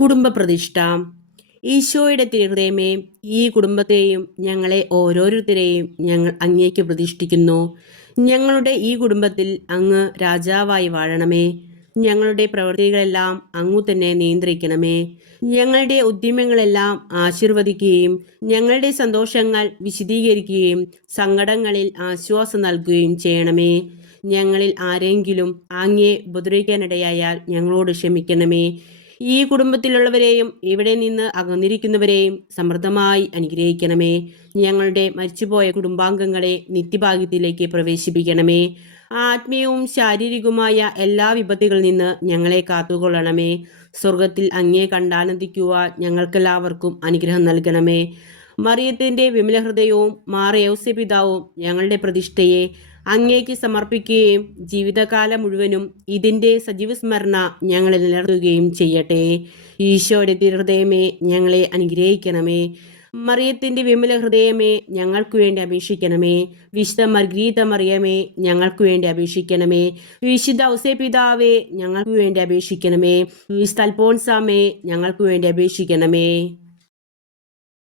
കുടുംബ പ്രതിഷ്ഠ. ഈശോയുടെ തിരുഹൃദയമേ, ഈ കുടുംബത്തെയും ഞങ്ങളെ ഓരോരുത്തരെയും ഞങ്ങൾ അങ്ങേക്ക് പ്രതിഷ്ഠിക്കുന്നു. ഞങ്ങളുടെ ഈ കുടുംബത്തിൽ അങ്ങ് രാജാവായി വാഴണമേ. ഞങ്ങളുടെ പ്രവൃത്തികളെല്ലാം അങ്ങു തന്നെ നിയന്ത്രിക്കണമേ. ഞങ്ങളുടെ ഉദ്യമങ്ങളെല്ലാം ആശീർവദിക്കുകയും ഞങ്ങളുടെ സന്തോഷങ്ങൾ വിശദീകരിക്കുകയും സങ്കടങ്ങളിൽ ആശ്വാസം നൽകുകയും ചെയ്യണമേ. ഞങ്ങളിൽ ആരെങ്കിലും അങ്ങയെ ഉപദ്രവിക്കാനിടയായാൽ ഞങ്ങളോട് ക്ഷമിക്കണമേ. ഈ കുടുംബത്തിലുള്ളവരെയും ഇവിടെ നിന്ന് അകന്നിരിക്കുന്നവരെയും സമൃദ്ധമായി അനുഗ്രഹിക്കണമേ. ഞങ്ങളുടെ മരിച്ചുപോയ കുടുംബാംഗങ്ങളെ നിത്യഭാഗ്യത്തിലേക്ക് പ്രവേശിപ്പിക്കണമേ. ആത്മീയവും ശാരീരികവുമായ എല്ലാ വിപത്തുകളിൽ നിന്ന് ഞങ്ങളെ കാത്തുകൊള്ളണമേ. സ്വർഗത്തിൽ അങ്ങയെ കണ്ടാനന്ദിക്കുവാൻ ഞങ്ങൾക്കെല്ലാവർക്കും അനുഗ്രഹം നൽകണമേ. മറിയത്തിന്റെ വിമലഹൃദയവും മാർ യൗസേപിതാവും ഞങ്ങളുടെ പ്രതിഷ്ഠയെ അങ്ങേക്ക് സമർപ്പിക്കുകയും ജീവിതകാലം മുഴുവനും ഇതിൻ്റെ സജീവ സ്മരണ ഞങ്ങളെ നിലനിർത്തുകയും ചെയ്യട്ടെ. ഈശോയുടെ തിരുഹൃദയമേ, ഞങ്ങളെ അനുഗ്രഹിക്കണമേ. മറിയത്തിന്റെ വിമല ഹൃദയമേ, ഞങ്ങൾക്ക് വേണ്ടി അപേക്ഷിക്കണമേ. വിശുദ്ധ മർഗ്രീത മറിയമേ, ഞങ്ങൾക്ക് വേണ്ടി അപേക്ഷിക്കണമേ. വിശുദ്ധ ഔസേപിതാവേ, ഞങ്ങൾക്ക് വേണ്ടി അപേക്ഷിക്കണമേ. വിശുദ്ധ അൽഫോൻസാമേ, ഞങ്ങൾക്ക് വേണ്ടി അപേക്ഷിക്കണമേ.